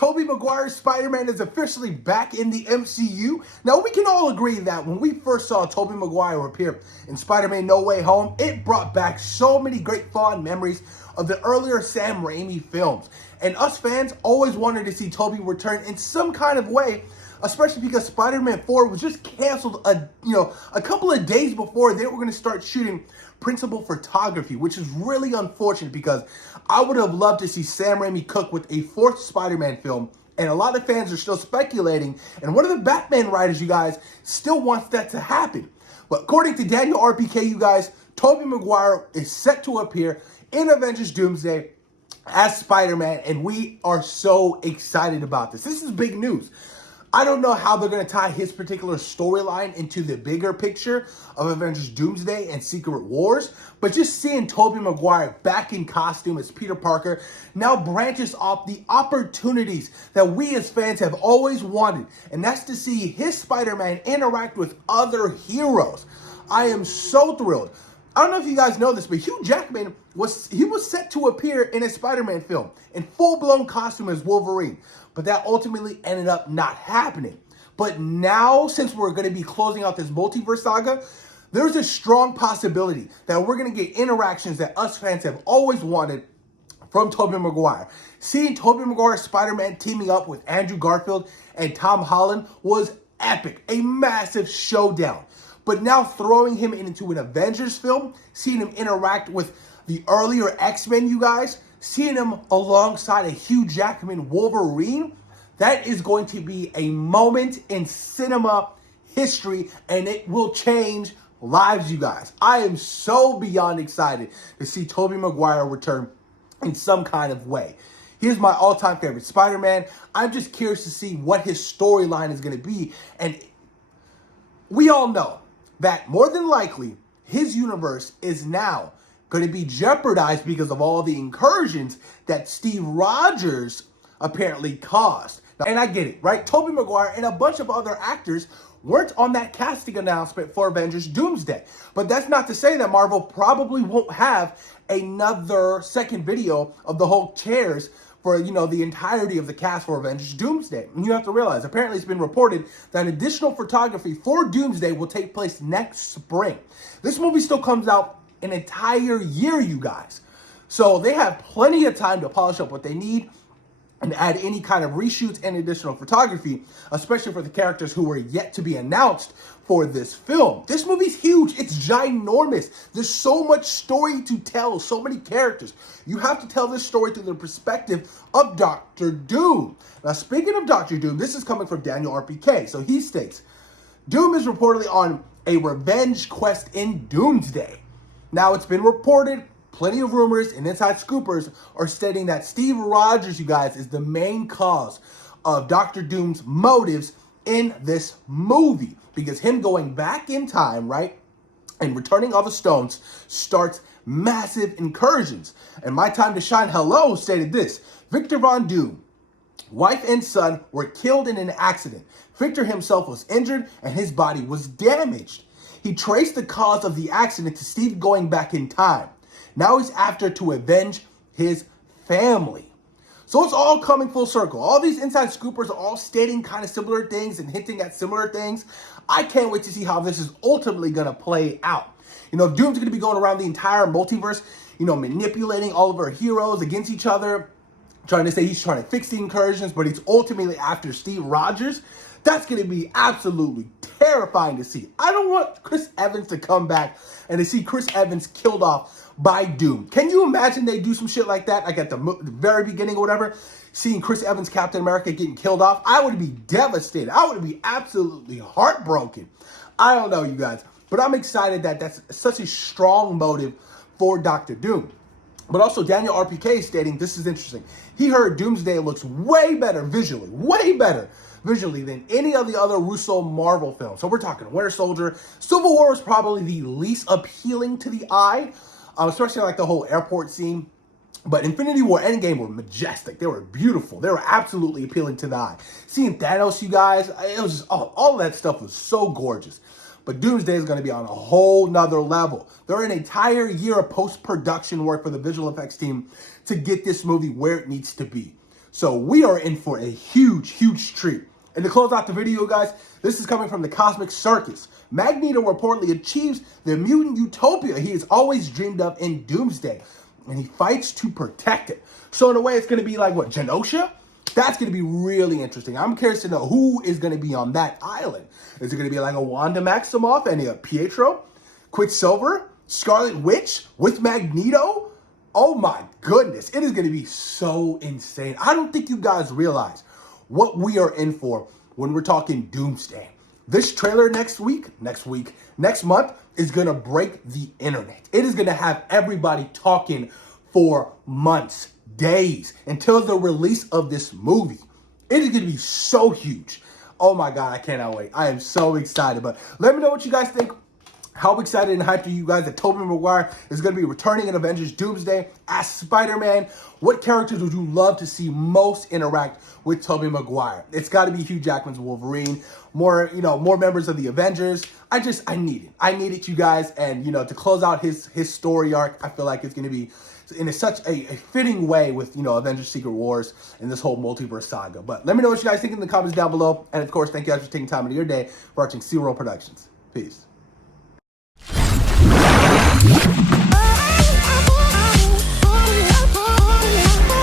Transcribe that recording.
Tobey Maguire's Spider-Man is officially back in the MCU. Now, we can all agree that when we first saw Tobey Maguire appear in Spider-Man No Way Home, it brought back so many great fond memories of the earlier Sam Raimi films. And us fans always wanted to see Tobey return in some kind of way, especially because Spider-Man 4 was just canceled a couple of days before they were going to start shooting principal photography, which is really unfortunate because I would have loved to see Sam Raimi cook with a fourth Spider-Man film, and a lot of fans are still speculating, and one of the Batman writers, you guys, still wants that to happen. But according to Daniel RPK, you guys, Tobey Maguire is set to appear in Avengers Doomsday as Spider-Man, and we are so excited about this. This is big news. I don't know how they're going to tie his particular storyline into the bigger picture of Avengers Doomsday and Secret Wars, but just seeing Tobey Maguire back in costume as Peter Parker now branches off the opportunities that we as fans have always wanted, and that's to see his Spider-Man interact with other heroes. I am so thrilled. I don't know if you guys know this, but Hugh Jackman was set to appear in a Spider-Man film in full-blown costume as Wolverine, but that ultimately ended up not happening. But now, since we're going to be closing out this multiverse saga, there's a strong possibility that we're going to get interactions that us fans have always wanted from Tobey Maguire. Seeing Tobey Maguire's Spider-Man teaming up with Andrew Garfield and Tom Holland was epic, a massive showdown. But now throwing him into an Avengers film, seeing him interact with the earlier X-Men, you guys, seeing him alongside a Hugh Jackman Wolverine, that is going to be a moment in cinema history, and it will change lives, you guys. I am so beyond excited to see Tobey Maguire return in some kind of way. Here's my all-time favorite Spider-Man. I'm just curious to see what his storyline is going to be, and we all know that more than likely, his universe is now going to be jeopardized because of all the incursions that Steve Rogers apparently caused. And I get it, right? Tobey Maguire and a bunch of other actors weren't on that casting announcement for Avengers Doomsday. But that's not to say that Marvel probably won't have another second video of the Hulk chairs for, the entirety of the cast for Avengers Doomsday. And you have to realize, apparently it's been reported that additional photography for Doomsday will take place next spring. This movie still comes out an entire year, you guys. So they have plenty of time to polish up what they need and add any kind of reshoots and additional photography, especially for the characters who were yet to be announced for this film. This movie's huge. It's ginormous. There's so much story to tell, so many characters. You have to tell this story through the perspective of Doctor Doom. Now, speaking of Doctor Doom, this is coming from Daniel RPK. So he states, Doom is reportedly on a revenge quest in Doomsday. Now, it's been reported, plenty of rumors and inside scoopers are stating that Steve Rogers, you guys, is the main cause of Doctor Doom's motives in this movie. Because him going back in time, right, and returning all the stones starts massive incursions. And My Time to Shine Hello stated this: Victor Von Doom, wife and son were killed in an accident. Victor himself was injured and his body was damaged. He traced the cause of the accident to Steve going back in time. Now he's after to avenge his family. So it's all coming full circle. All these inside scoopers are all stating kind of similar things and hinting at similar things. I can't wait to see how this is ultimately going to play out. Doom's going to be going around the entire multiverse, manipulating all of our heroes against each other, trying to say he's trying to fix the incursions, but he's ultimately after Steve Rogers. That's going to be absolutely terrifying to see. I don't want Chris Evans to come back and to see Chris Evans killed off by Doom. Can you imagine they do some shit like that, like at the very beginning or whatever, seeing Chris Evans, Captain America, getting killed off? I would be devastated. I would be absolutely heartbroken. I don't know, you guys, but I'm excited that that's such a strong motive for Doctor Doom. But also Daniel RPK is stating, this is interesting, he heard Doomsday looks way better visually than any of the other Russo Marvel films. So we're talking Winter Soldier. Civil War was probably the least appealing to the eye, especially like the whole airport scene. But Infinity War Endgame were majestic. They were beautiful. They were absolutely appealing to the eye. Seeing Thanos, you guys, it was just, all of that stuff was so gorgeous. But Doomsday is going to be on a whole nother level. They're an entire year of post-production work for the visual effects team to get this movie where it needs to be. So we are in for a huge, huge treat. And to close out the video, guys, this is coming from the Cosmic Circus. Magneto reportedly achieves the mutant utopia he has always dreamed of in Doomsday, and he fights to protect it. So in a way, it's going to be like, what, Genosha? That's going to be really interesting. I'm curious to know who is going to be on that island. Is it going to be like a Wanda Maximoff and a Pietro? Quicksilver? Scarlet Witch with Magneto? Oh my goodness. It is going to be so insane. I don't think you guys realize what we are in for when we're talking Doomsday. This trailer next month is going to break the internet. It is going to have everybody talking for months, days, until the release of this movie. It is going to be so huge. Oh my God, I cannot wait. I am so excited. But let me know what you guys think. How excited and hyped are you guys that Tobey Maguire is going to be returning in Avengers Doomsday as Spider-Man? What characters would you love to see most interact with Tobey Maguire? It's got to be Hugh Jackman's Wolverine, more members of the Avengers. I need it. I need it, you guys. And, to close out his story arc, I feel like it's going to be in such a fitting way with, Avengers Secret Wars and this whole multiverse saga. But let me know what you guys think in the comments down below. And, of course, thank you guys for taking time out of your day for watching SeaWorld Productions. Peace.